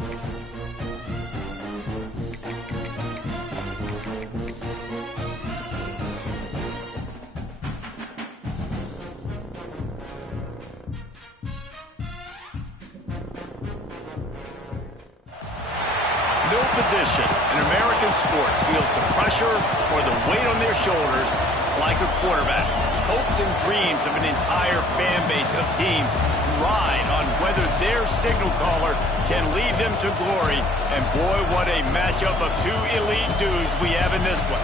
No position in American sports feels the pressure or the weight on their shoulders like a quarterback. Hopes and dreams of an entire fan base of teams ride on whether their signal caller can lead them to glory. And boy, what a matchup of two elite dudes we have in this one.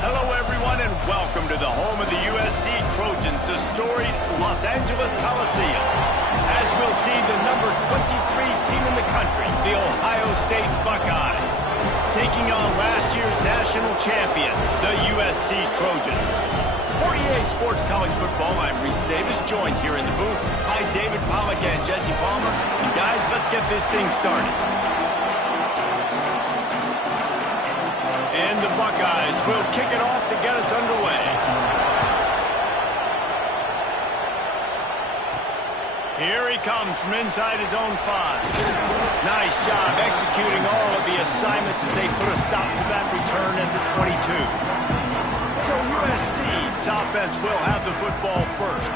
Hello, everyone, and welcome to the home of the USC Trojans, the storied Los Angeles Coliseum. As we'll see, the number 23 team in the country, the Ohio State Buckeyes, taking on last year's national champions, the USC Trojans. For EA Sports College Football, I'm Reese Davis, joined here in the booth by David Pollack and Jesse Palmer. And guys, let's get this thing started. And the Buckeyes will kick it off to get us underway. Here he comes from inside his own 5. Nice job executing all of the assignments as they put a stop to that return at the 22. So USC's offense will have the football first.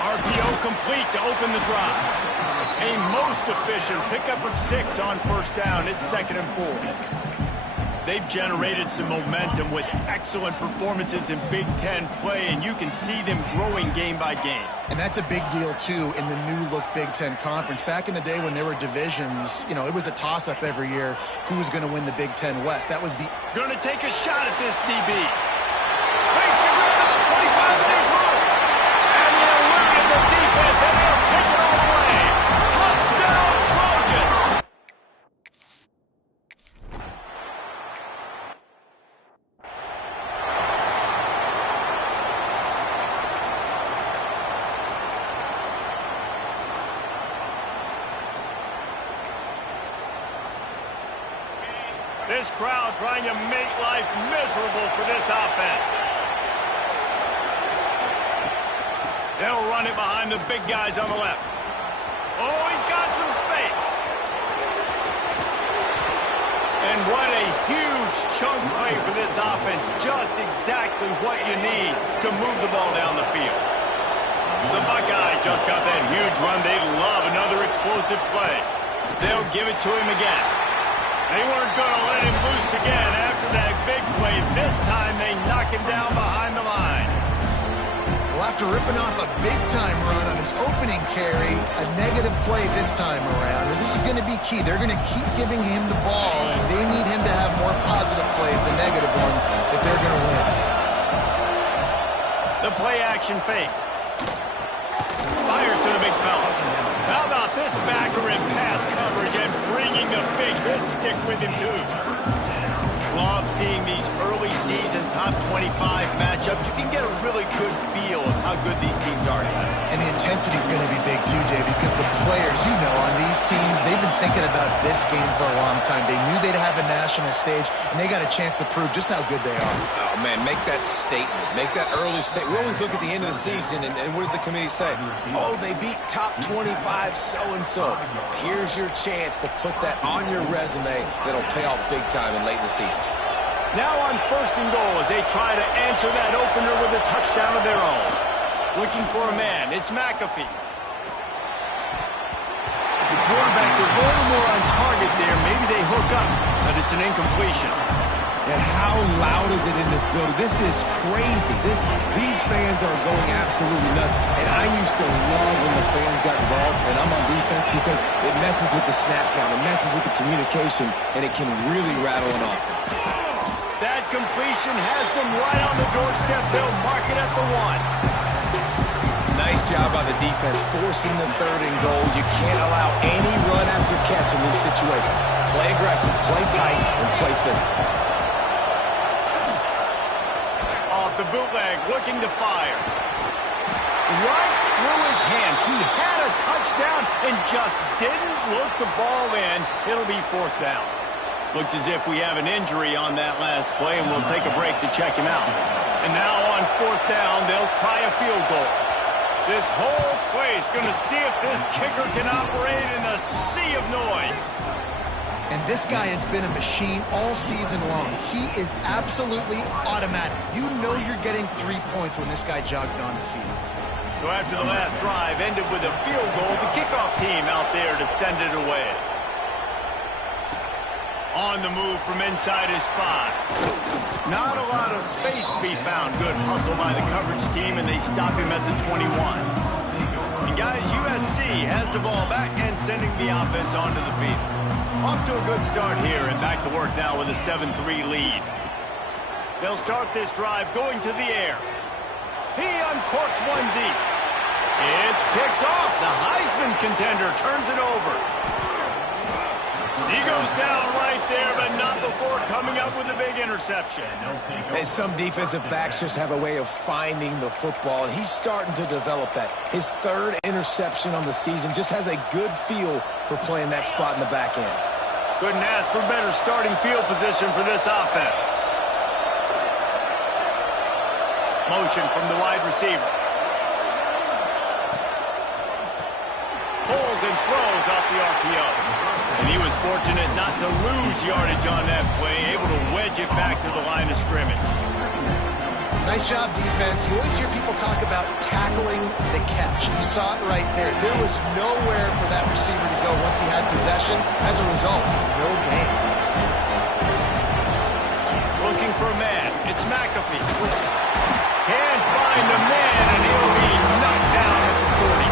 RPO complete to open the drive. A most efficient pickup of 6 on first down. It's 2nd and 4. They've generated some momentum with excellent performances in Big Ten play, and you can see them growing game by game. And that's a big deal, too, in the new-look Big Ten Conference. Back in the day when there were divisions, you know, it was a toss-up every year who was going to win the Big Ten West. That was the... Going to take a shot at this DB. Makes a grab at the 25, and he's home. And he eluded the defense, and they'll take it all away. Touchdown, Trojans! This crowd trying to make life miserable for this offense. They'll run it behind the big guys on the left. Oh, he's got some space. And what a huge chunk play for this offense. Just exactly what you need to move the ball down the field. The Buckeyes just got that huge run. They love another explosive play. They'll give it to him again. They weren't going to let him loose again after that big play. This time they knock him down behind the line. Well, after ripping off a big-time run on his opening carry, a negative play this time around. And this is going to be key. They're going to keep giving him the ball, and they need him to have more positive plays than negative ones if they're going to win. The play-action fake. Fires to the big fella. How about this backer in pass coverage and bringing a big hit stick with him, too? Love seeing these early season top 25 matchups. You can get a really good feel of how good these teams are. And the intensity is going to be big too, David, because the players, you know, on these teams, they've been thinking about this game for a long time. They knew they'd have a national stage, and they got a chance to prove just how good they are. Oh, man, make that statement. Make that early statement. We always look at the end of the season, and what does the committee say? Oh, they beat top 25 so-and-so. Here's your chance to put that on your resume that'll pay off big time and late in the season. Now on 1st and goal as they try to answer that opener with a touchdown of their own. Looking for a man. It's McAfee. The quarterback's a little more on target there. Maybe they hook up, but it's an incompletion. And how loud is it in this building? This is crazy. These fans are going absolutely nuts. And I used to love when the fans got involved, and I'm on defense, because it messes with the snap count. It messes with the communication, and it can really rattle an offense. That completion has them right on the doorstep. They'll mark it at the 1. Nice job by the defense, forcing the 3rd and goal. You can't allow any run after catch in these situations. Play aggressive, play tight, and play physical. the bootleg, looking to fire. Right through his hands. He had a touchdown and just didn't look the ball in. It'll be 4th down. Looks as if we have an injury on that last play, and we'll take a break to check him out. And now on 4th down, they'll try a field goal. This whole play is going to see if this kicker can operate in the sea of noise. And this guy has been a machine all season long. He is absolutely automatic. You know you're getting 3 points when this guy jogs on the field. So after the last drive ended with a field goal, the kickoff team out there to send it away. On the move from inside his 5. Not a lot of space to be found. Good hustle by the coverage team, and they stop him at the 21. And guys, USC has the ball back and sending the offense onto the field. Off to a good start here, and back to work now with a 7-3 lead. They'll start this drive going to the air. He uncorks one deep. It's picked off. The Heisman contender turns it over. He goes down right there, but not before coming up with a big interception. And some defensive backs just have a way of finding the football, and he's starting to develop that. His 3rd interception on the season, just has a good feel for playing that spot in the back end. Couldn't ask for better starting field position for this offense. Motion from the wide receiver. Pulls and throws off the RPO. And he was fortunate not to lose yardage on that play, able to wedge it back to the line of scrimmage. Nice job, defense. You always hear people talk about tackling the catch. You saw it right there. There was nowhere for that receiver to go once he had possession. As a result, no gain. Looking for a man. It's McAfee. Can't find a man, and he'll be knocked down at the 40.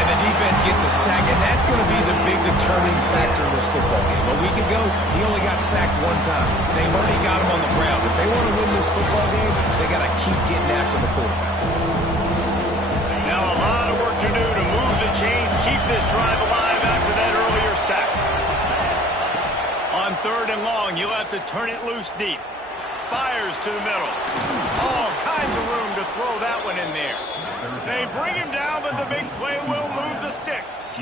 And the defense gets a sack, and that's going to be the big determining factor in this football game. A week ago, he only got sacked 1 time. They've already got him on the ground. If they want to win this football game, they got to keep getting after the quarterback. Now a lot of work to do to move the chains, keep this drive alive after that earlier sack. On 3rd and long, you'll have to turn it loose deep. Fires to the middle. All kinds of room to throw that one in there. They bring him down, but the big play will move the sticks.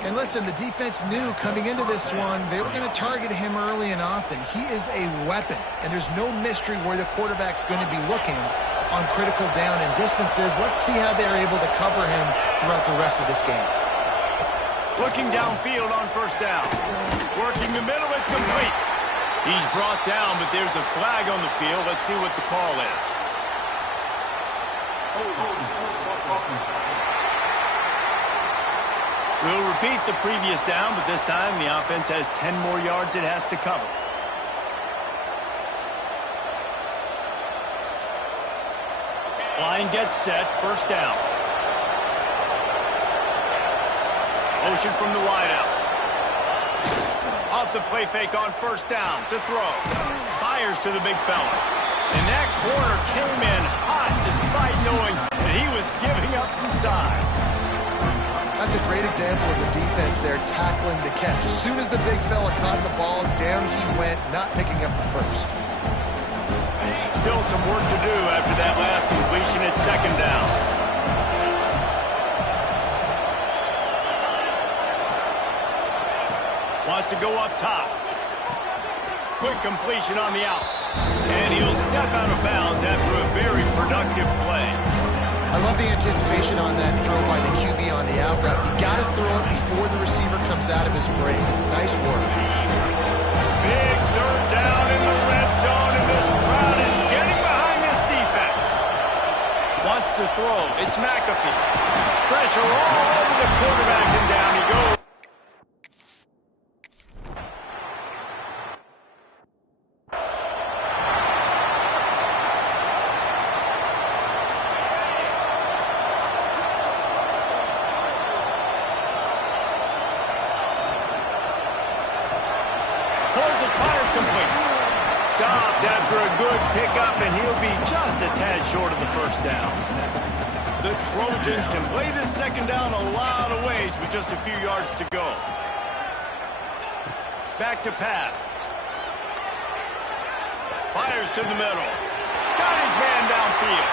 And listen, the defense knew coming into this one, they were going to target him early and often. He is a weapon, and there's no mystery where the quarterback's going to be looking on critical down and distances. Let's see how they're able to cover him throughout the rest of this game. Looking downfield on 1st down. Working the middle, it's complete. He's brought down, but there's a flag on the field. Let's see what the call is. We'll repeat the previous down, but this time the offense has 10 more yards it has to cover. Line gets set, 1st down. Motion from the wideout. Off the play fake on 1st down to throw. Fires to the big fella. And that corner came in hot despite knowing that he was giving up some size. That's a great example of the defense there tackling the catch. As soon as the big fella caught the ball, down he went, not picking up the first. Still some work to do after that last completion at 2nd down. Wants to go up top. Quick completion on the out. And he'll step out of bounds after a very productive play. I love the anticipation on that throw by the QB on the out route. You got to throw it before the receiver comes out of his break. Nice work. Big 3rd down in the red zone, and this crowd is getting behind this defense. Wants to throw. It's McAfee. Pressure all over the quarterback, and down he goes. Stopped after a good pickup, and he'll be just a tad short of the 1st down. The Trojans can play this 2nd down a lot of ways with just a few yards to go. Back to pass. Fires to the middle. got his man downfield.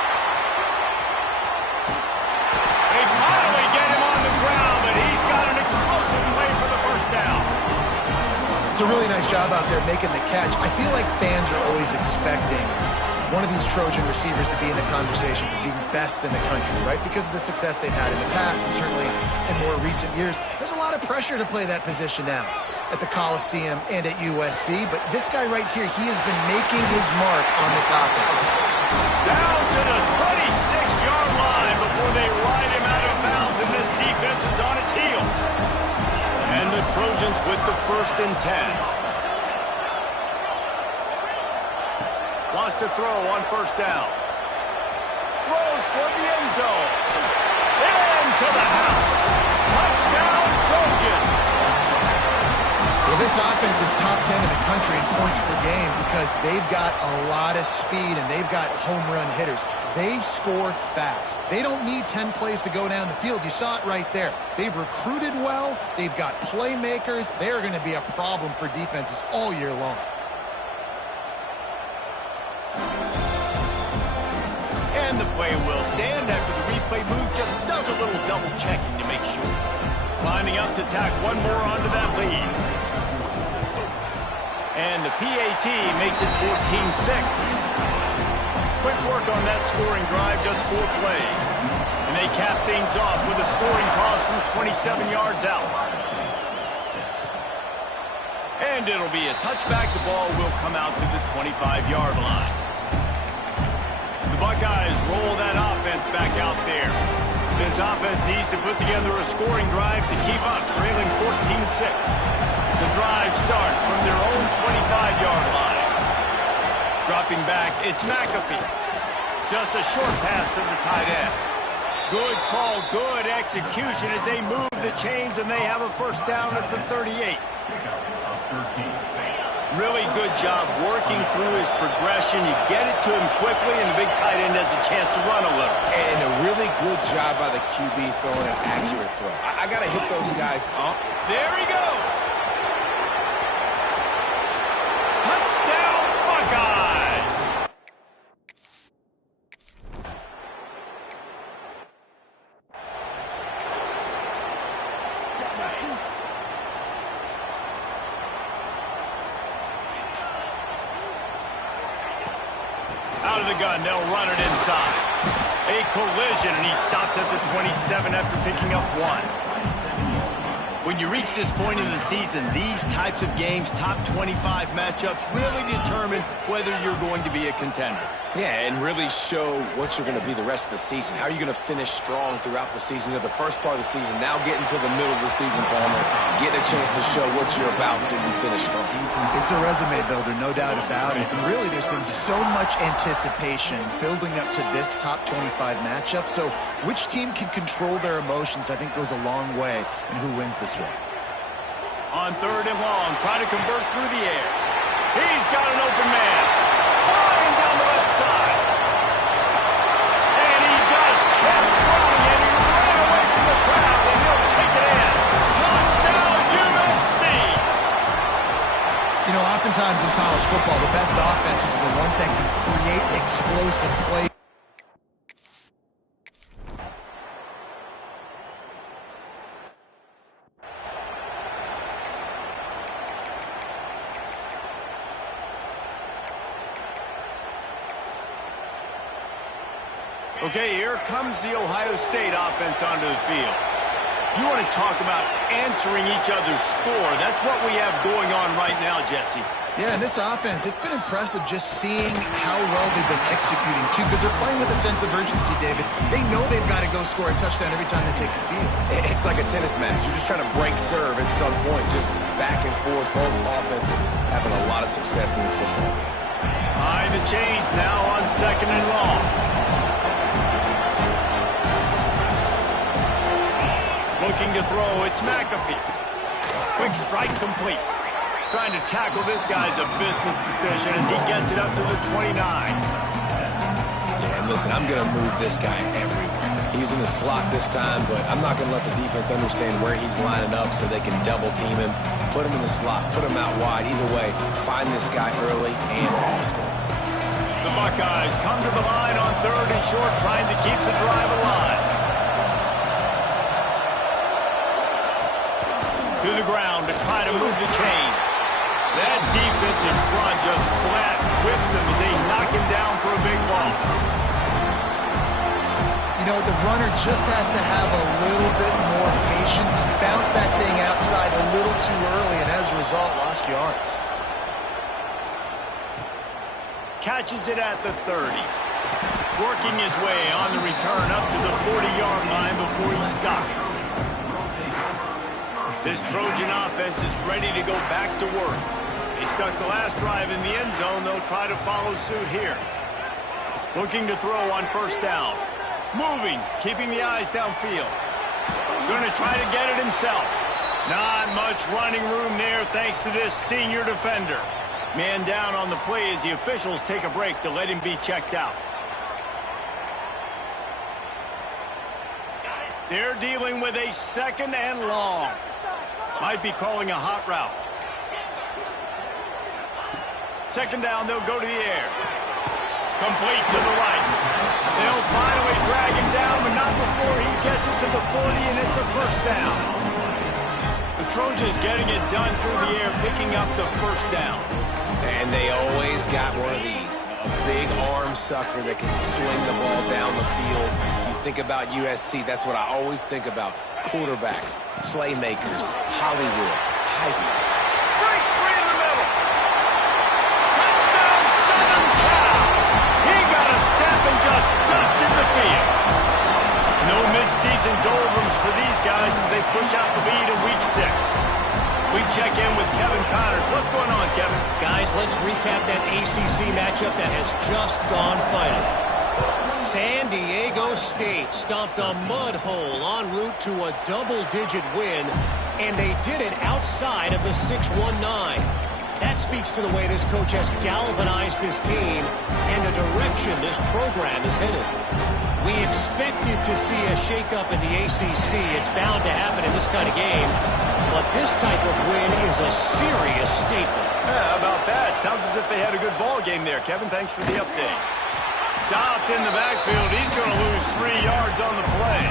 They finally get him on the ground, but he's got an explosive play for the first down. It's a really nice job out there making the catch. I feel like fans are always expecting one of these Trojan receivers to be in the conversation for being best in the country, right? Because of the success they've had in the past and certainly in more recent years. There's a lot of pressure to play that position now at the Coliseum and at USC, but this guy right here, he has been making his mark on this offense. Down to the 26-yard line before they ride him out of bounds, and this defense is on its heels. And the Trojans with the 1st and 10. Wants to throw on 1st down. Throws for the end zone. Into the house. Touchdown, Trojans. Well, this offense is top 10 in the country in points per game because they've got a lot of speed and they've got home run hitters. They score fast. They don't need 10 plays to go down the field. You saw it right there. They've recruited well. They've got playmakers. They're going to be a problem for defenses all year long. And the play will stand after the replay move just does a little double checking to make sure. Lining up to tack one more onto that lead. And the PAT makes it 14-6. Quick work on that scoring drive, just 4 plays. And they cap things off with a scoring toss from 27 yards out. And it'll be a touchback. The ball will come out to the 25-yard line. The Buckeyes roll that offense back out there. This offense needs to put together a scoring drive to keep up, trailing 14-6. The drive starts from their own 25-yard line. Dropping back, it's McAfee. Just a short pass to the tight end. Good call, good execution as they move the chains, and they have a 1st down at the 38. Really good job working through his progression. You get it to him quickly, and the big tight end has a chance to run a little. And a really good job by the QB throwing an accurate throw. I got to hit those guys up. There he goes. Touchdown, Buckeyes. Out of the gun, they'll run it inside. A collision, and he stopped at the 27 after picking up 1. When you reach this point in the season, these types of games, top 25 matchups, really determine whether you're going to be a contender. Yeah, and really show what you're going to be the rest of the season. How are you going to finish strong throughout the season? You know, the first part of the season, now getting to the middle of the season, Palmer, getting a chance to show what you're about so you finish strong. It's a resume builder, no doubt about it. And really, there's been so much anticipation building up to this top 25 matchup. So which team can control their emotions, I think, goes a long way in who wins this one. On 3rd and long, try to convert through the air. He's got an open man. Flying down the left side. And he just kept running, and he ran away from the crowd, and he'll take it in. Touchdown, USC! You know, oftentimes in college football, the best offenses are the ones that can create explosive plays. Okay, here comes the Ohio State offense onto the field. You want to talk about answering each other's score. That's what we have going on right now, Jesse. Yeah, and this offense, it's been impressive just seeing how well they've been executing, too, because they're playing with a sense of urgency, David. They know they've got to go score a touchdown every time they take the field. It's like a tennis match. You're just trying to break serve at some point, just back and forth. Both offenses having a lot of success in this football game. Behind the chains now on 2nd and long. Looking to throw, it's McAfee. Quick strike complete. Trying to tackle this guy's a business decision as he gets it up to the 29. Yeah, and listen, I'm going to move this guy everywhere. He's in the slot this time, but I'm not going to let the defense understand where he's lining up so they can double team him, put him in the slot, put him out wide. Either way, find this guy early and often. The the Buckeyes come to the line on 3rd and short, trying to keep the drive alive. To the ground to try to move the chains. That defense in front just flat whipped them as they knock him down for a big loss. You know, the runner just has to have a little bit more patience. Bounce that thing outside a little too early, and as a result, lost yards. Catches it at the 30. Working his way on the return up to the 40-yard line before he's stopped. This Trojan offense is ready to go back to work. They stuck the last drive in the end zone. They'll try to follow suit here. Looking to throw on 1st down. Moving, keeping the eyes downfield. Going to try to get it himself. Not much running room there thanks to this senior defender. Man down on the play as the officials take a break to let him be checked out. They're dealing with a 2nd and long. Might be calling a hot route. 2nd down, they'll go to the air. Complete to the right. They'll finally drag him down, but not before he gets it to the 40, and it's a 1st down. The Trojans getting it done through the air, picking up the 1st down. And they always got one of these. A big arm sucker that can sling the ball down the field. You think about USC, that's what I always think about. Quarterbacks, playmakers, Hollywood, Heisman's. Breaks free in the middle. Touchdown, Southern Cal. He got a step and just dusted the field. No midseason doldrums for these guys as they push out the lead in Week 6. We check in with Kevin Connors. What's going on, Kevin? Guys, let's recap that ACC matchup that has just gone final. San Diego State stomped a mud hole en route to a double-digit win, and they did it outside of the 6-1-9. That speaks to the way this coach has galvanized this team and the direction this program is headed. We expected to see a shakeup in the ACC. It's bound to happen in this kind of game. But this type of win is a serious statement. Yeah, how about that? Sounds as if they had a good ball game there. Kevin, thanks for the update. Stopped in the backfield. He's going to lose 3 yards on the play.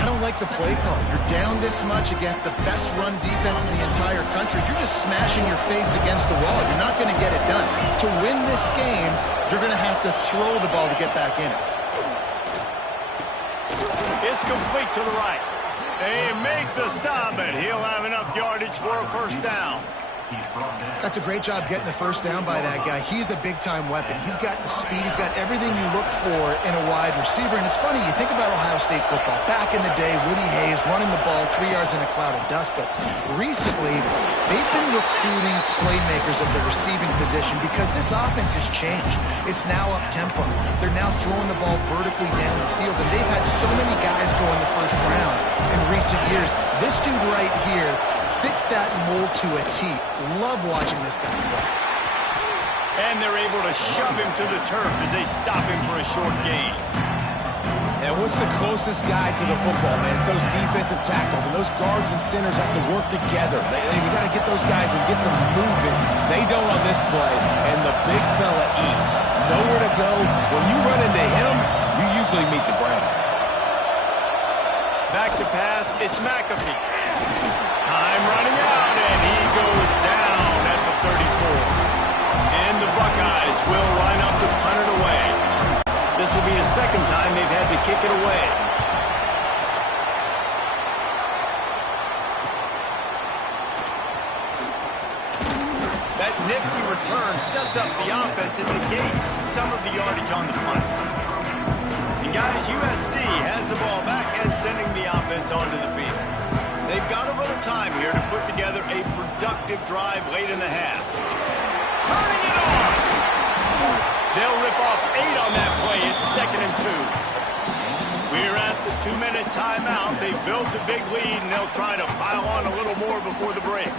I don't like the play call. You're down this much against the best run defense in the entire country. You're just smashing your face against the wall. You're not going to get it done. To win this game, you're going to have to throw the ball to get back in it. It's complete to the right. They make the stop, and he'll have enough yardage for a 1st down. That's a great job getting the 1st down by that guy. He's a big-time weapon. He's got the speed. He's got everything you look for in a wide receiver. And it's funny, you think about Ohio State football. Back in the day, Woody Hayes running the ball 3 yards in a cloud of dust. But recently, they've been recruiting playmakers at the receiving position because this offense has changed. It's now up-tempo. They're now throwing the ball vertically down the field. And they've had so many guys go in the 1st round in recent years. This dude right here fits that mold to a T. Love watching this guy play. And they're able to shove him to the turf as they stop him for a short gain. And what's the closest guy to the football, man? It's those defensive tackles, and those guards and centers have to work together. They got to get those guys and get some movement. They don't on this play, and the big fella eats. Nowhere to go. When you run into him, you usually meet the ground. Back to pass, it's McAfee. Time running out, and he goes down at the 34. And the Buckeyes will line up to punt it away. This will be the 2nd time they've had to kick it away. That nifty return sets up the offense and negates some of the yardage on the punt. And guys, USC has the ball back and sending the offense onto the field. They've got a little time here to put together a productive drive late in the half. Turning it on! They'll rip off 8 on that play. It's 2nd and 2. We're at the 2-minute timeout. They've built a big lead, and they'll try to pile on a little more before the break.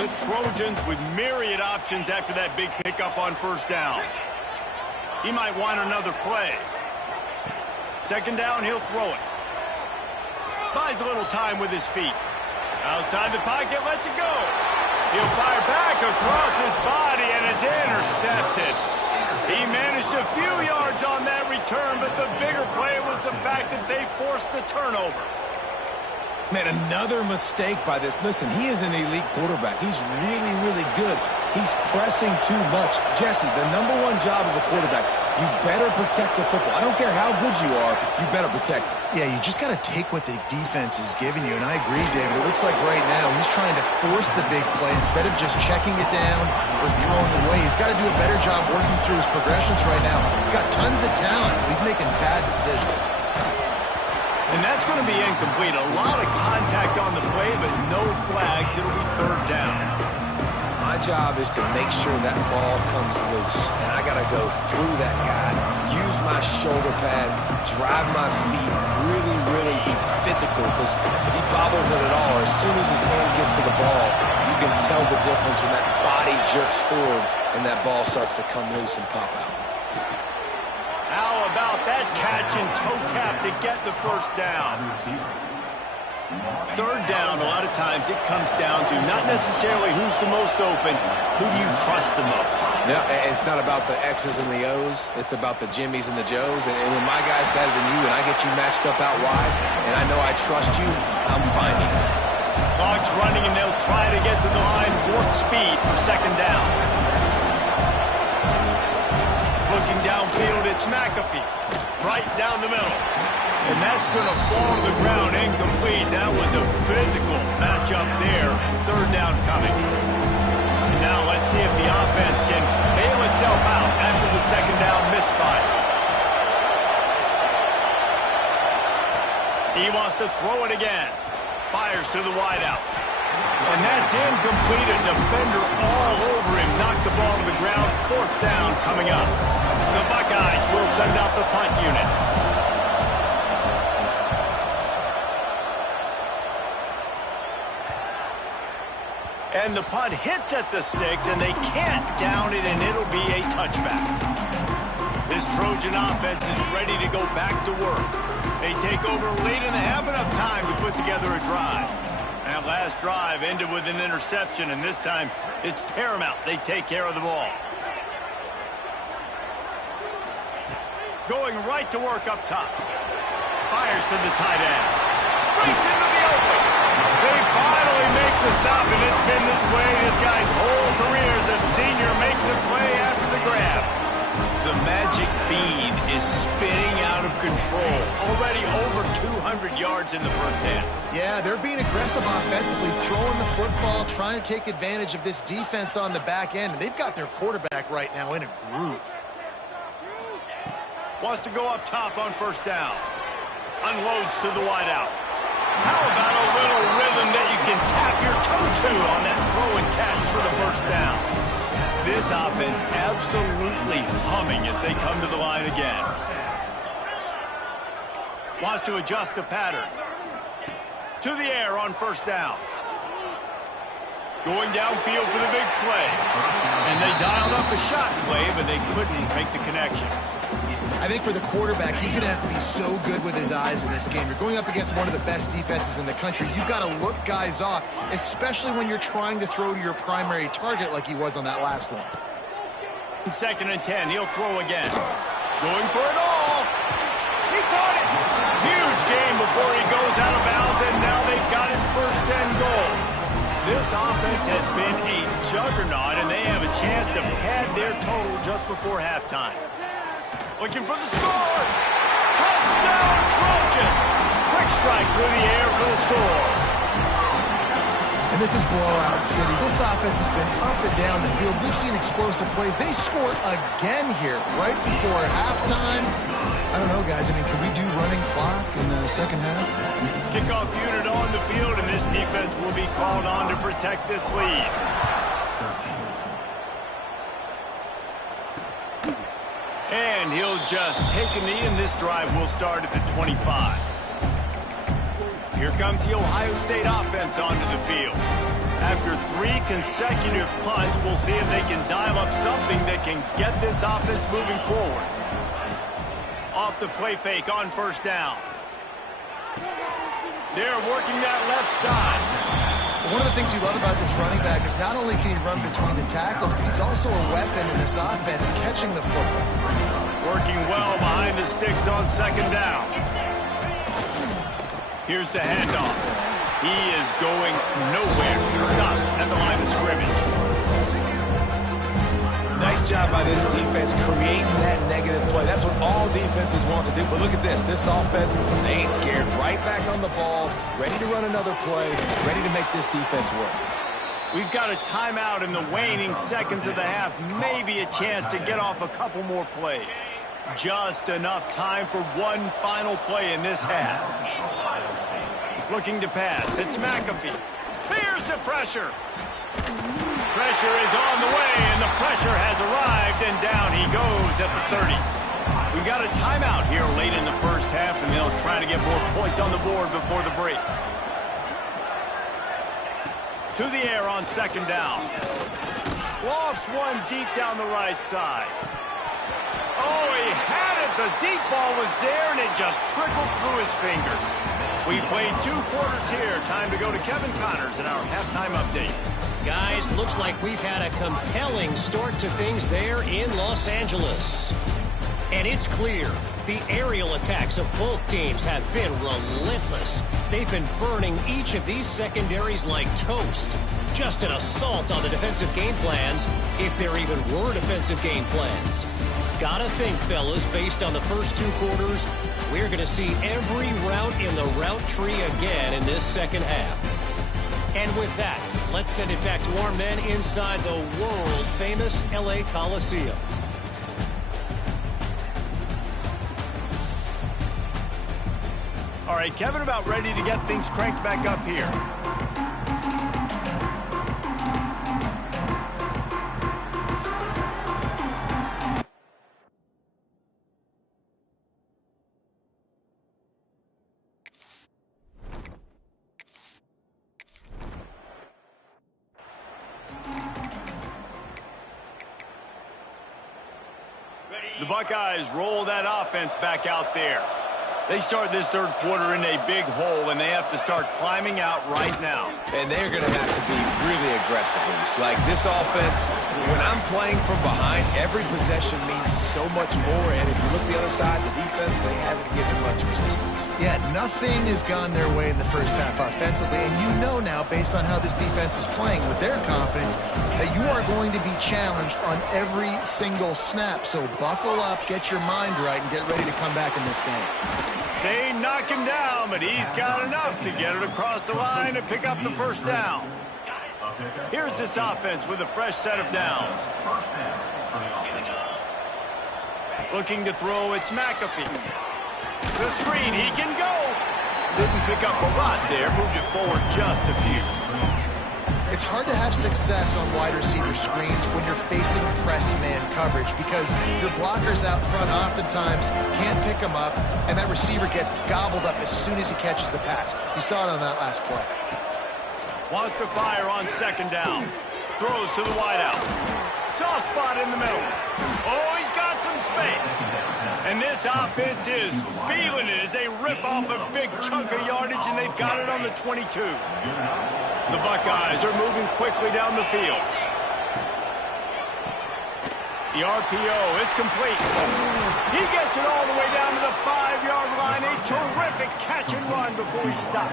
The Trojans with myriad options after that big pickup on 1st down. He might want another play. 2nd down, he'll throw it. Buys a little time with his feet. Outside the pocket, lets it go. He'll fire back across his body, and it's intercepted. He managed a few yards on that return, but the bigger play was the fact that they forced the turnover. Man, another mistake by this. Listen, he is an elite quarterback. He's really, really good. He's pressing too much. Jesse, the #1 job of a quarterback, you better protect the football. I don't care how good you are, you better protect it. Yeah, you just got to take what the defense is giving you, and I agree, David. It looks like right now he's trying to force the big play instead of just checking it down or throwing it away. He's got to do a better job working through his progressions right now. He's got tons of talent. He's making bad decisions. And that's going to be incomplete. A lot of contact on the play, but no flags. It'll be 3rd down. My job is to make sure that ball comes loose, and I got to go through that guy, use my shoulder pad, drive my feet, really, really be physical, because if he bobbles it at all, as soon as his hand gets to the ball, you can tell the difference when that body jerks forward and that ball starts to come loose and pop out. How about that catch and toe tap to get the 1st down? 3rd down, a lot of times it comes down to not necessarily who's the most open, who do you trust the most? Yeah, it's not about the X's and the O's. It's about the Jimmies and the Joes. And when my guy's better than you and I get you matched up out wide and I know I trust you, I'm finding you. Clock's running and they'll try to get to the line, warp speed for 2nd down. Looking downfield, it's McAfee. Right down the middle. And that's going to fall to the ground incomplete. That was a physical matchup there. 3rd down coming. And now let's see if the offense can bail itself out after the 2nd down misfire. He wants to throw it again. Fires to the wideout. And that's incomplete. A defender all over him. Knocked the ball to the ground. 4th down coming up. The Buckeyes will send out the punt unit. And the punt hits at the 6, and they can't down it, and it'll be a touchback. This Trojan offense is ready to go back to work. They take over late and have enough time to put together a drive. That last drive ended with an interception, and this time it's paramount they take care of the ball. Going right to work up top. Fires to the tight end. Breaks into the open. They finally make the stop, and it's been this way this guy's whole career as a senior makes a play after the grab. The magic bean is spinning out of control. Already over 200 yards in the 1st half. Yeah, they're being aggressive offensively, throwing the football, trying to take advantage of this defense on the back end. And they've got their quarterback right now in a groove. Wants to go up top on 1st down. Unloads to the wideout. How about a little rhythm that you can tap your toe to on that throw and catch for the 1st down? This offense absolutely humming as they come to the line again. Wants to adjust the pattern. To the air on 1st down. Going downfield for the big play. And they dialed up a shot play, but they couldn't make the connection. I think for the quarterback, he's going to have to be so good with his eyes in this game. You're going up against one of the best defenses in the country. You've got to look guys off, especially when you're trying to throw to your primary target like he was on that last one. 2nd and 10, he'll throw again. Going for it all. He caught it. Huge game before he goes out of bounds, and now they've got it 1st and goal. This offense has been a juggernaut, and they have a chance to pad their total just before halftime. Looking for the score. Touchdown, Trojans. Quick strike through the air for the score. And this is blowout city. This offense has been up and down the field. We've seen explosive plays. They score again here right before halftime. I don't know, guys. I mean, can we do running clock in the 2nd half? Kickoff unit on the field, and this defense will be called on to protect this lead. And he'll just take a knee, and this drive will start at the 25. Here comes the Ohio State offense onto the field. After 3 consecutive punts, we'll see if they can dial up something that can get this offense moving forward. Off the play fake on 1st down. They're working that left side. One of the things you love about this running back is not only can he run between the tackles, but he's also a weapon in this offense catching the football. Working well behind the sticks on second down. Here's the handoff. He is going nowhere. Stop at the line of scrimmage. Nice job by this defense creating that negative play. That's what all defenses want to do. But look at this. This offense, they ain't scared. Right back on the ball, ready to run another play, ready to make this defense work. We've got a timeout in the waning seconds of the half. Maybe a chance to get off a couple more plays. Just enough time for one final play in this half. Looking to pass. It's McAfee. Here's the pressure. Pressure is on the way, and the pressure has arrived, and down he goes at the 30. We've got a timeout here late in the first half, and they'll try to get more points on the board before the break. To the air on second down. Lofts one deep down the right side. Oh, he had it. The deep ball was there, and it just trickled through his fingers. We played 2 quarters here. Time to go to Kevin Connors in our halftime update. Guys, looks like we've had a compelling start to things there in Los Angeles. And it's clear, the aerial attacks of both teams have been relentless. They've been burning each of these secondaries like toast. Just an assault on the defensive game plans, if there even were defensive game plans. Gotta think, fellas, based on the first 2 quarters, we're going to see every route in the route tree again in this second half. And with that, let's send it back to our men inside the world-famous LA Coliseum. All right, Kevin, about ready to get things cranked back up here. The Buckeyes roll that offense back out there. They start this third quarter in a big hole, and they have to start climbing out right now. And they're going to have to be really aggressive. Like this offense, when I'm playing from behind, every possession means so much more. And if you look the other side, the defense, they haven't given much resistance. Yeah, nothing has gone their way in the first half offensively. And you know now, based on how this defense is playing with their confidence, that you are going to be challenged on every single snap. So buckle up, get your mind right, and get ready to come back in this game. They knock him down, but he's got enough to get it across the line and pick up the first down. Here's this offense with a fresh set of downs. Looking to throw, it's McAfee. The screen, he can go. Didn't pick up a lot there, moved it forward just a few. It's hard to have success on wide receiver screens when you're facing press man coverage because your blockers out front oftentimes can't pick them up, and that receiver gets gobbled up as soon as he catches the pass. You saw it on that last play. Wants to fire on second down. Throws to the wideout. Soft spot in the middle. Oh, he's got some space. And this offense is feeling it as they rip off a big chunk of yardage, and they've got it on the 22. The Buckeyes are moving quickly down the field. The RPO, it's complete. He gets it all the way down to the 5-yard line. A terrific catch and run before he stopped.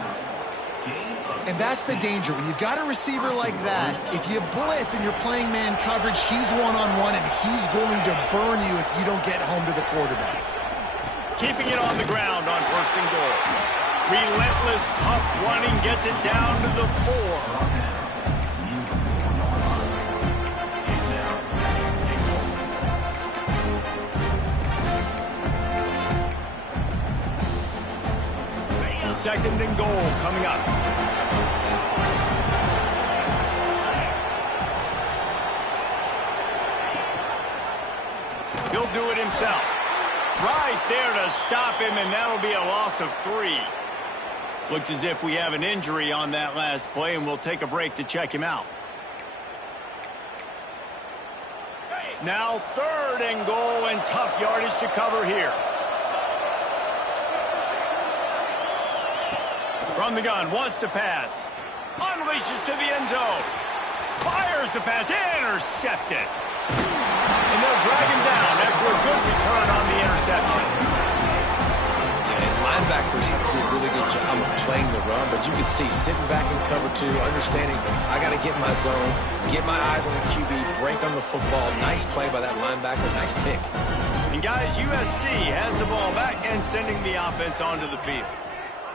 And that's the danger. When you've got a receiver like that, if you blitz and you're playing man coverage, he's one-on-one, and he's going to burn you if you don't get home to the quarterback. Keeping it on the ground on first and goal. Relentless, tough running gets it down to the 4. Second and goal coming up. He'll do it himself. Right there to stop him, and that'll be a loss of 3. Looks as if we have an injury on that last play, and we'll take a break to check him out. Now third and goal, and tough yardage to cover here. From the gun, wants to pass. Unleashes to the end zone. Fires the pass. Intercepted. And they'll drag him down after a good return on the interception. Yeah, and linebackers have to do a really good job of playing the run, but you can see sitting back in cover two, understanding I got to get in my zone, get my eyes on the QB, break on the football. Nice play by that linebacker. Nice pick. And guys, USC has the ball back and sending the offense onto the field.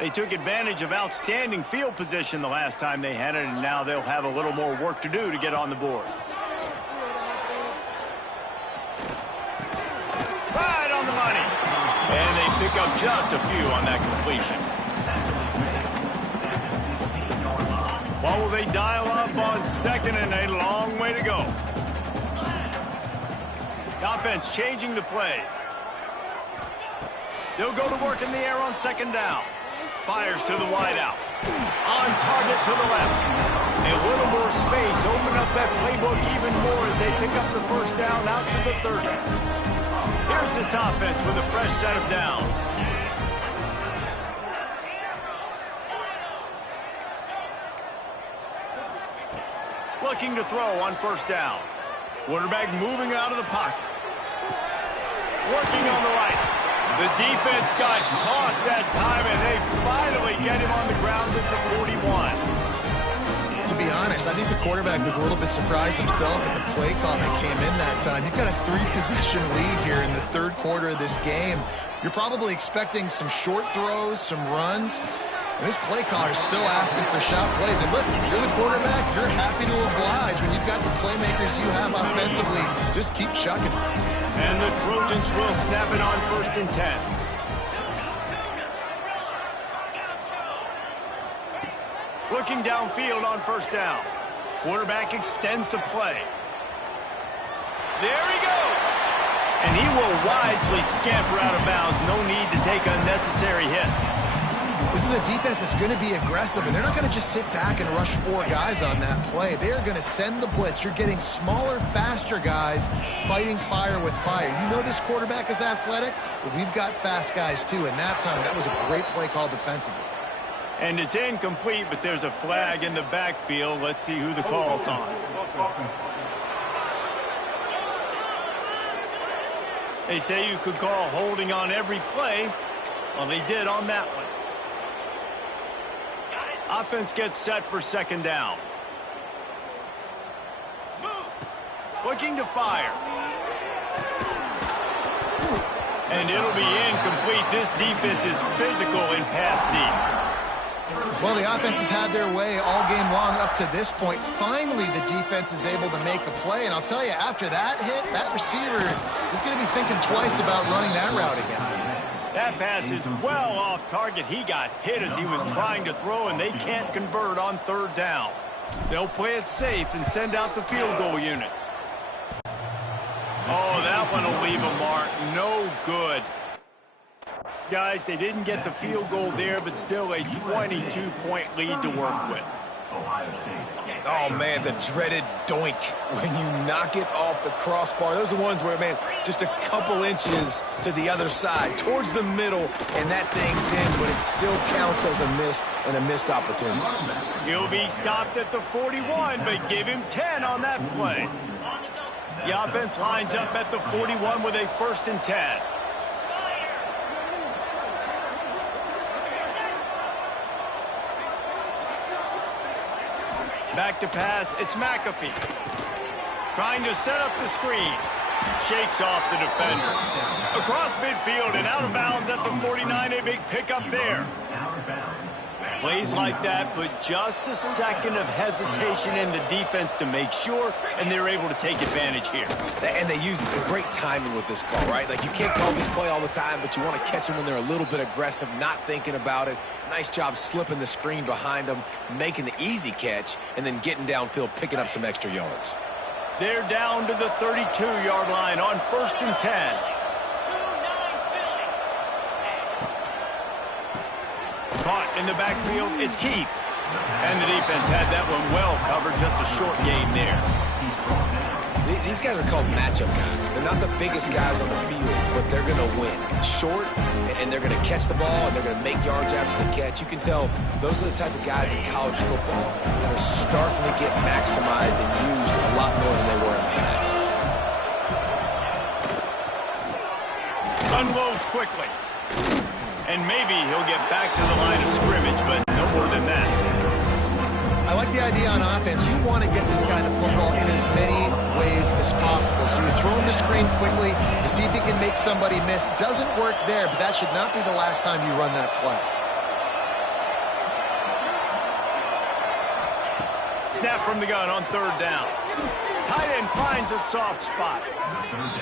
They took advantage of outstanding field position the last time they had it, and now they'll have a little more work to do to get on the board. Right on the money. And they pick up just a few on that completion. What will they dial up on second and a long way to go? The offense changing the play. They'll go to work in the air on second down. Fires to the wideout. On target to the left. A little more space. Open up that playbook even more as they pick up the first down out to the 30. Here's this offense with a fresh set of downs. Looking to throw on first down. Quarterback moving out of the pocket. Working on the right. The defense got caught that time, and they finally get him on the ground at the 41. To be honest, I think the quarterback was a little bit surprised himself at the play call that came in that time. You've got a 3-possession lead here in the third quarter of this game. You're probably expecting some short throws, some runs. And this play caller is still asking for shot plays. And listen, you're the quarterback. You're happy to oblige. When you've got the playmakers you have offensively, just keep chucking. And the Trojans will snap it on first and 10. Looking downfield on first down. Quarterback extends the play. There he goes. And he will wisely scamper out of bounds. No need to take unnecessary hits. This is a defense that's going to be aggressive, and they're not going to just sit back and rush 4 guys on that play. They are going to send the blitz. You're getting smaller, faster guys fighting fire with fire. You know this quarterback is athletic, but we've got fast guys too, and that time that was a great play call defensively. And it's incomplete, but there's a flag in the backfield. Let's see who the call's on. They say you could call holding on every play. Well, they did on that one. Offense gets set for second down. Looking to fire. And it'll be incomplete. This defense is physical and pass deep. Well, the offense has had their way all game long up to this point. Finally, the defense is able to make a play. And I'll tell you, after that hit, that receiver is going to be thinking twice about running that route again. That pass is well off target. He got hit as he was trying to throw, and they can't convert on third down. They'll play it safe and send out the field goal unit. Oh, that one will leave a mark. No good. Guys, they didn't get the field goal there, but still a 22-point lead to work with. Oh, man, the dreaded doink when you knock it off the crossbar. Those are the ones where, man, just a couple inches to the other side, towards the middle, and that thing's in, but it still counts as a missed opportunity. He'll be stopped at the 41, but give him 10 on that play. The offense lines up at the 41 with a first and 10. Back to pass, it's McAfee. Trying to set up the screen. Shakes off the defender. Across midfield and out of bounds at the 49, a big pickup there. Plays like that, but just a second of hesitation in the defense to make sure, and they're able to take advantage here. And they use great timing with this call, right? Like, you can't call this play all the time, but you want to catch them when they're a little bit aggressive, not thinking about it. Nice job slipping the screen behind them, making the easy catch, and then getting downfield, picking up some extra yards. They're down to the 32-yard line on first and 10. Caught in the backfield, it's Keith. And the defense had that one well covered, just a short game there. These guys are called matchup guys. They're not the biggest guys on the field, but they're going to win. Short, and they're going to catch the ball, and they're going to make yards after the catch. You can tell those are the type of guys in college football that are starting to get maximized and used a lot more than they were in the past. Unloads quickly. And maybe he'll get back to the line of scrimmage, but no more than that. I like the idea on offense. You want to get this guy the football in as many ways as possible. So you throw him the screen quickly to see if he can make somebody miss. Doesn't work there, but that should not be the last time you run that play. Snap from the gun on third down. Tight end finds a soft spot.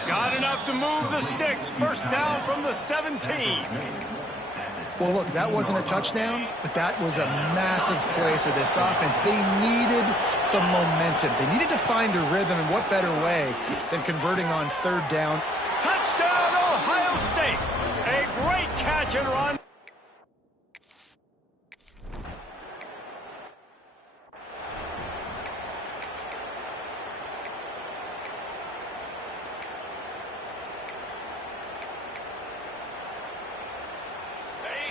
Got enough to move the sticks. First down from the 17. Well, look, that wasn't a touchdown, but that was a massive play for this offense. They needed some momentum. They needed to find a rhythm, and what better way than converting on third down. Touchdown, Ohio State. A great catch and run.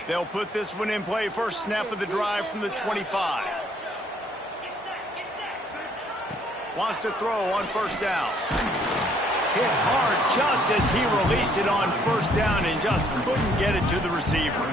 They'll put this one in play. First snap of the drive from the 25. Wants to throw on first down. Hit hard just as he released it on first down and just couldn't get it to the receiver.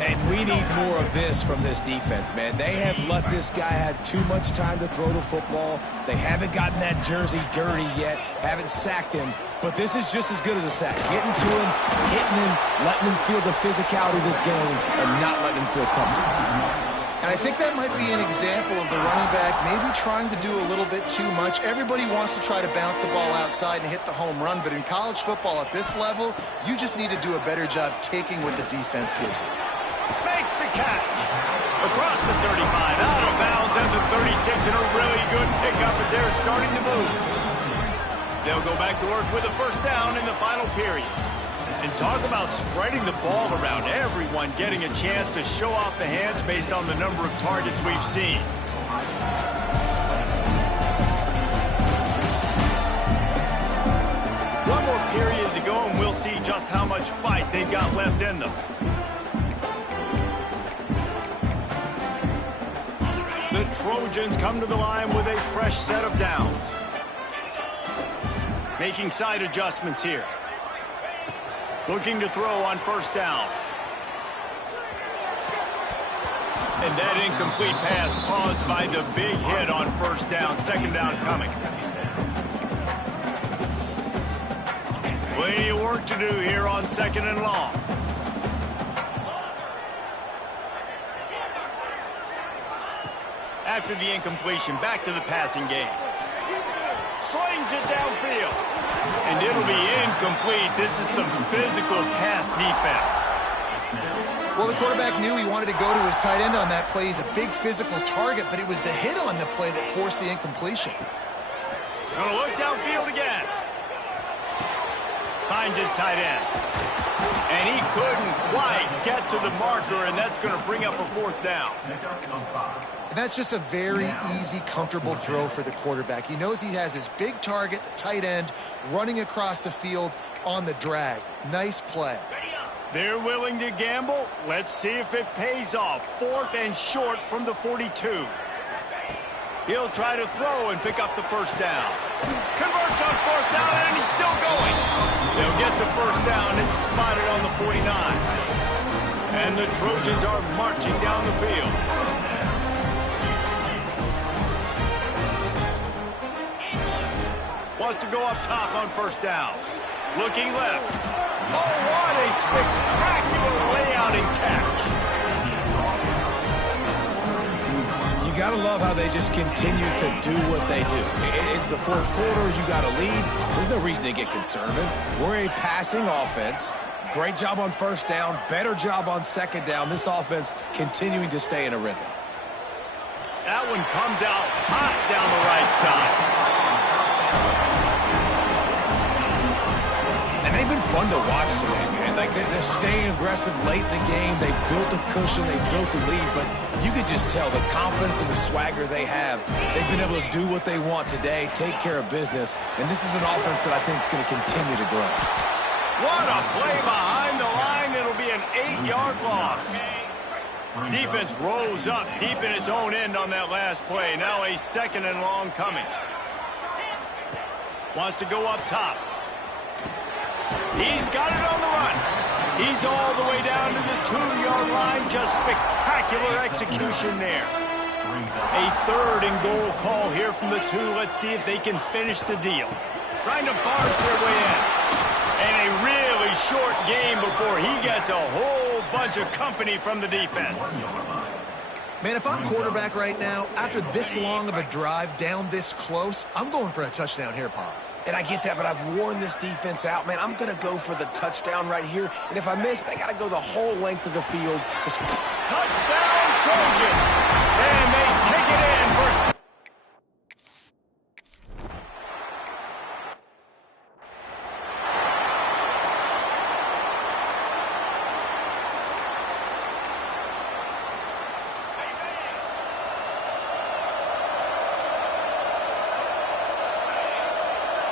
And we need more of this from this defense, man. They have let this guy have too much time to throw the football. They haven't gotten that jersey dirty yet, haven't sacked him. But this is just as good as a sack. Getting to him, hitting him, letting him feel the physicality of this game, and not letting him feel comfortable. And I think that might be an example of the running back maybe trying to do a little bit too much. Everybody wants to try to bounce the ball outside and hit the home run, but in college football at this level, you just need to do a better job taking what the defense gives you. Makes the catch. Across the 35, out of bounds at the 36, and a really good pickup as they're starting to move. They'll go back to work with a first down in the final period. And talk about spreading the ball around, everyone getting a chance to show off the hands based on the number of targets we've seen. One more period to go, and we'll see just how much fight they've got left in them. The Trojans come to the line with a fresh set of downs. Making side adjustments here. Looking to throw on first down. And that incomplete pass caused by the big hit on first down. Second down coming. Plenty of work to do here on second and long. After the incompletion, back to the passing game. Slings it downfield. And it'll be incomplete. This is some physical pass defense. Well, the quarterback knew he wanted to go to his tight end on that play. He's a big physical target, but it was the hit on the play that forced the incompletion. Gonna look downfield again. Finds his tight end. And he couldn't quite get to the marker, and that's going to bring up a fourth down. And that's just a very easy, comfortable throw for the quarterback. He knows he has his big target, the tight end, running across the field on the drag. Nice play. They're willing to gamble. Let's see if it pays off. Fourth and short from the 42. He'll try to throw and pick up the first down. Converts on fourth down, and he's still going. They'll get the first down and spot it on the 49. And the Trojans are marching down the field. Wants to go up top on first down. Looking left. Oh, what a spectacular layout and catch. You got to love how they just continue to do what they do. It's the fourth quarter. You got a lead. There's no reason to get conservative. We're a passing offense. Great job on first down. Better job on second down. This offense continuing to stay in a rhythm. That one comes out hot down the right side. And they've been fun to watch today, man. Like, they're staying aggressive late in the game. They built a cushion, they built a lead, but you could just tell the confidence and the swagger they have. They've been able to do what they want today, take care of business, and this is an offense that I think is going to continue to grow. What a play behind the line. It'll be an 8-yard loss. Defense rose up deep in its own end on that last play. Now a 2nd and long coming. Wants to go up top. He's got it on the run. He's all the way down to the 2-yard line. Just spectacular execution there. A 3rd and goal call here from the 2. Let's see if they can finish the deal. Trying to barge their way in. And a really short game before he gets a whole bunch of company from the defense. Man, if I'm quarterback right now, after this long of a drive down this close, I'm going for a touchdown here, Pop. And I get that, but I've worn this defense out, man. I'm going to go for the touchdown right here. And if I miss, they got to go the whole length of the field to score. Touchdown, Trojan! And they take it in for...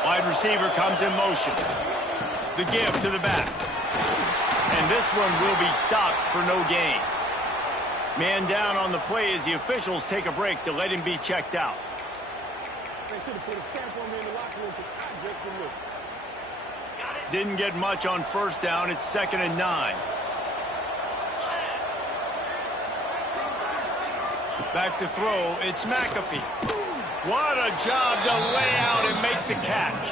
Wide receiver comes in motion. The give to the back. And this one will be stopped for no gain. Man down on the play as the officials take a break to let him be checked out. They should have put a stamp on me in the locker room because I just delivered. Didn't get much on 1st down. It's 2nd and 9. Back to throw. It's McAfee. What a job to lay out and make the catch.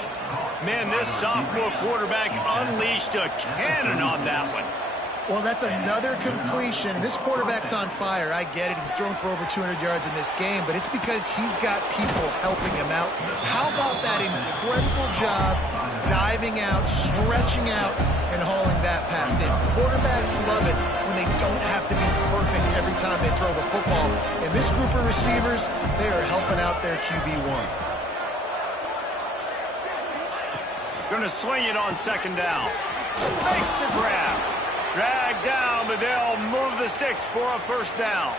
Man, this sophomore quarterback unleashed a cannon on that one. Well, that's another completion. This quarterback's on fire. I get it. He's thrown for over 200 yards in this game, but it's because he's got people helping him out. How about that incredible job diving out, stretching out, and hauling that pass in? Quarterbacks love it when they don't have to be perfect every time they throw the football. And this group of receivers, they are helping out their QB1. Gonna swing it on 2nd down. Makes the grab. Dragged down, but they'll move the sticks for a 1st down.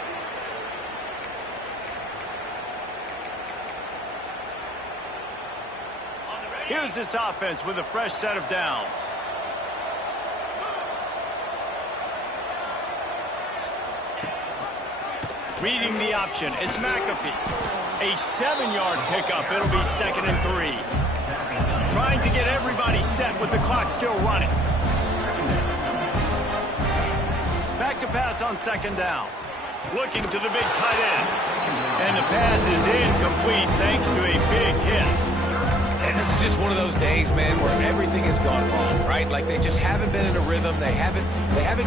Here's this offense with a fresh set of downs. Reading the option, it's McAfee. A 7-yard pickup. It'll be 2nd and 3. Trying to get everybody set with the clock still running. Back to pass on 2nd down. Looking to the big tight end. And the pass is incomplete thanks to a big hit. And this is just one of those days, man, where everything has gone wrong, right? Like they just haven't been in a rhythm. They haven't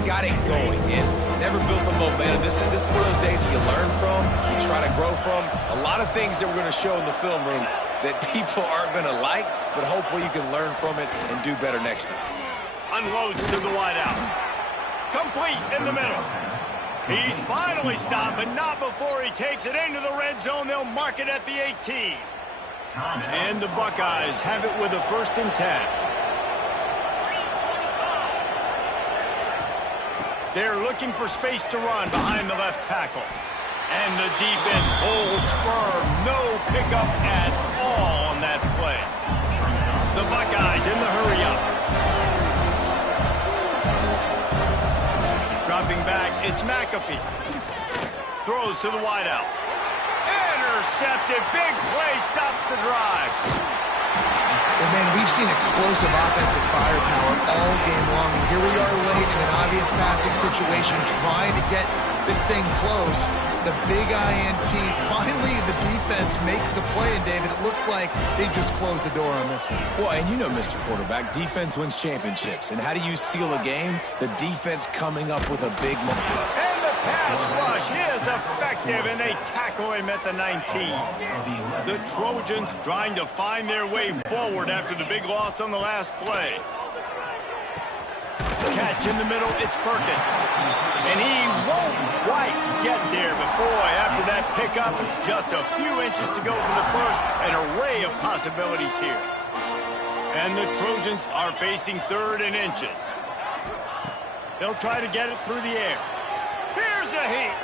got it going and never built the momentum. This is one of those days that you learn from, you try to grow from. A lot of things that we're going to show in the film room that people aren't going to like, but hopefully you can learn from it and do better next time. Unloads to the wideout. Complete in the middle. He's finally stopped, but not before he takes it into the red zone. They'll mark it at the 18. And the Buckeyes have it with a 1st and 10. They're looking for space to run behind the left tackle. And the defense holds firm. No pickup at all on that play. The Buckeyes in the hurry-up. Dropping back, it's McAfee. Throws to the wideout. Intercepted. Big play stops the drive. And man, we've seen explosive offensive firepower all game long. And here we are late in an obvious passing situation trying to get this thing close. The big INT. Finally, the defense makes a play. And, David, it looks like they just closed the door on this one. Well, and you know, Mr. Quarterback, defense wins championships. And how do you seal a game? The defense coming up with a big moment. And the pass rush is effective, and they tackle him at the 19. The Trojans trying to find their way forward after the big loss on the last play. Catch in the middle, it's Perkins. And he won't quite get there, but boy, after that pickup, just a few inches to go for the first, an array of possibilities here. And the Trojans are facing 3rd and inches. They'll try to get it through the air. Here's a heat.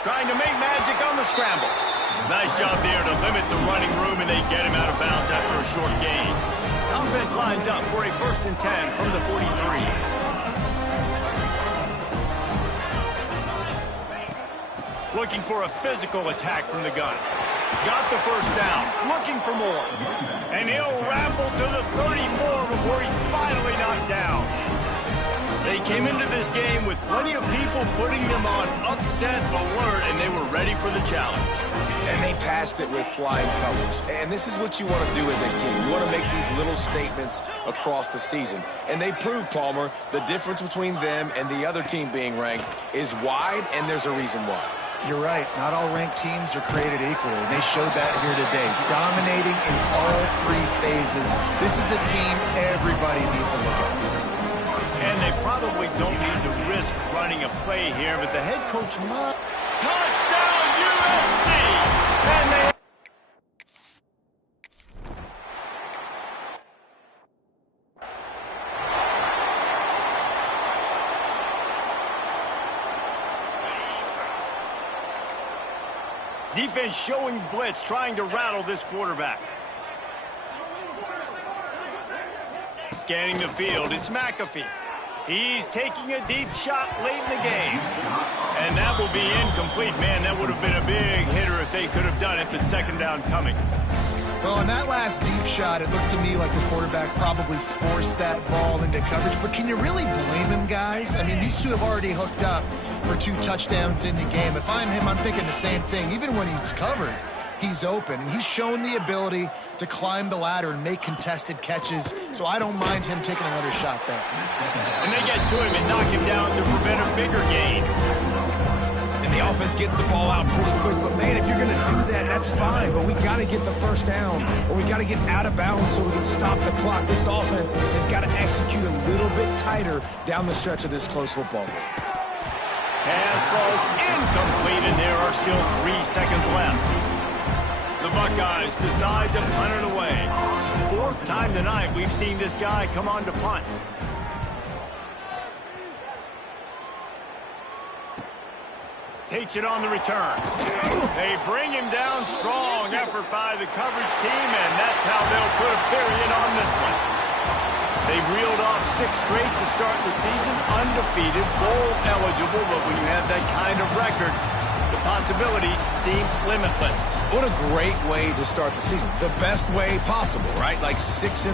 Trying to make magic on the scramble. Nice job there to limit the running room, and they get him out of bounds after a short gain. Offense lines up for a 1st and 10 from the 43. Looking for a physical attack from the gun. Got the first down. Looking for more. And he'll ramble to the 34 before he's finally knocked down. They came into this game with plenty of people putting them on upset alert, and they were ready for the challenge. And they passed it with flying colors. And this is what you want to do as a team. You want to make these little statements across the season. And they proved, Palmer, the difference between them and the other team being ranked is wide, and there's a reason why. You're right. Not all ranked teams are created equal, and they showed that here today. Dominating in all 3 phases. This is a team everybody needs to look at. And they probably don't need to risk running a play here, but the head coach must. Touchdown, USC! And they... Defense showing blitz, trying to rattle this quarterback. Scanning the field, it's McAfee. He's taking a deep shot late in the game. And that will be incomplete. Man, that would have been a big hitter if they could have done it, but 2nd down coming. Well, in that last deep shot, it looked to me like the quarterback probably forced that ball into coverage. But can you really blame him, guys? I mean, these two have already hooked up for 2 touchdowns in the game. If I'm him, I'm thinking the same thing. Even when he's covered, he's open. And he's shown the ability to climb the ladder and make contested catches. So I don't mind him taking another shot there. And they get to him and knock him down to prevent a bigger gain. And the offense gets the ball out pretty quick. But, man, if you're going to do that, that's fine. But we got to get the first down, or we got to get out of bounds so we can stop the clock. This offense, they've got to execute a little bit tighter down the stretch of this close football game. Pass falls incomplete, and there are still 3 seconds left. The Buckeyes decide to punt it away. 4th time tonight we've seen this guy come on to punt. Takes it on the return. They bring him down strong. Effort by the coverage team, and that's how they'll put a period on this one. They reeled off 6 straight to start the season, undefeated, bowl eligible, but when you have that kind of record, the possibilities seem limitless. What a great way to start the season. The best way possible, right? Like 6-0,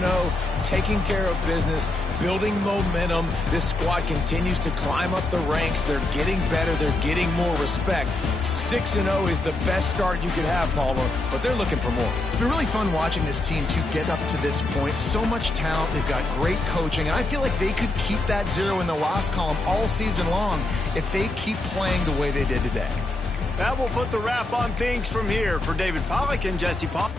taking care of business, building momentum. This squad continues to climb up the ranks. They're getting better. They're getting more respect. 6-0 is the best start you could have, Palmer, but they're looking for more. It's been really fun watching this team to get up to this point. So much talent. They've got great coaching, and I feel like they could keep that 0 in the loss column all season long if they keep playing the way they did today. That will put the wrap on things from here. For David Pollack and Jesse Paul.